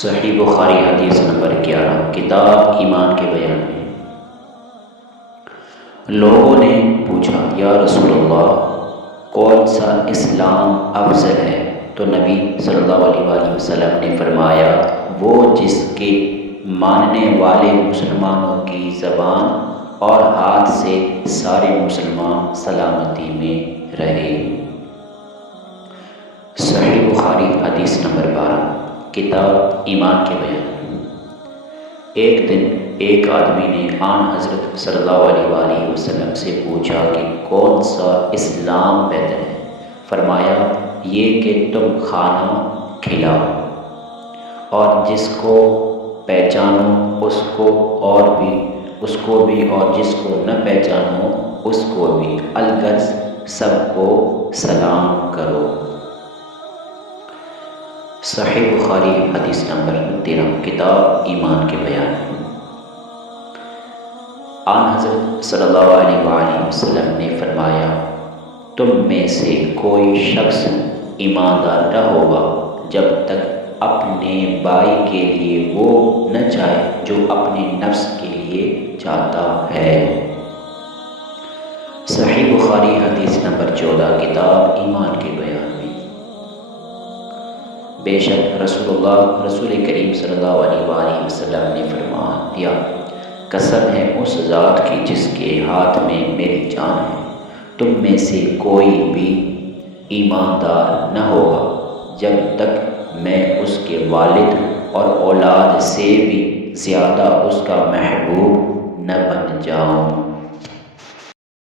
صحیح بخاری حدیث نمبر 11 کتاب ایمان کے بیان میں۔ لوگوں نے پوچھا یا رسول اللہ کون سا اسلام افضل ہے؟ تو نبی صلی اللہ علیہ وآلہ وسلم نے فرمایا وہ جس کے ماننے والے مسلمانوں کی زبان اور ہاتھ سے سارے مسلمان سلامتی میں رہے۔ صحیح بخاری حدیث نمبر 12 کتاب ایمان کے بیان۔ ایک دن ایک آدمی نے آن حضرت صلی اللہ علیہ وآلہ وسلم سے پوچھا کہ کون سا اسلام بہتر ہے؟ فرمایا یہ کہ تم کھانا کھلاؤ اور جس کو پہچانو اس کو بھی اور جس کو نہ پہچانو اس کو بھی، الغرض سب کو سلام کرو۔ صحیح بخاری حدیث نمبر 13 کتاب ایمان کے بیان۔ آن حضرت صلی اللہ علیہ وآلہ وسلم نے فرمایا تم میں سے کوئی شخص ایماندار نہ ہوگا جب تک اپنے بھائی کے لیے وہ نہ چاہے جو اپنے نفس کے لیے چاہتا ہے۔ صحیح بخاری حدیث نمبر 14 کتاب ایمان کے بیان میں۔ بے شک رسول کریم صلی اللہ علیہ وآلہ وسلم نے فرما دیا قسم ہے اس ذات کی جس کے ہاتھ میں میری جان ہے، تم میں سے کوئی بھی ایماندار نہ ہوگا جب تک میں اس کے والد اور اولاد سے بھی زیادہ اس کا محبوب نہ بن جاؤں۔